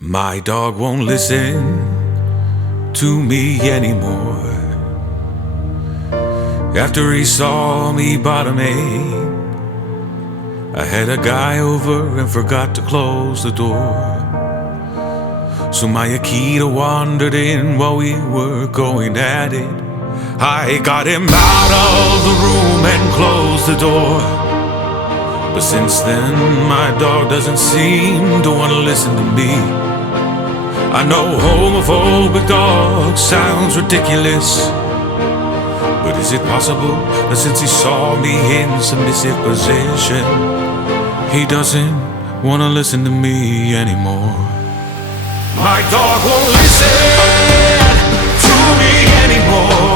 My dog won't listen to me anymore. After he saw me bottoming, I had a guy over and forgot to close the door. So my Akita wandered in while we were going at it. I got him out of the room and closed the door. But since then, my dog doesn't seem to want to listen to me. I know homophobic dog sounds ridiculous, but is it possible that since he saw me in submissive position, he doesn't want to listen to me anymore? My dog won't listen to me anymore.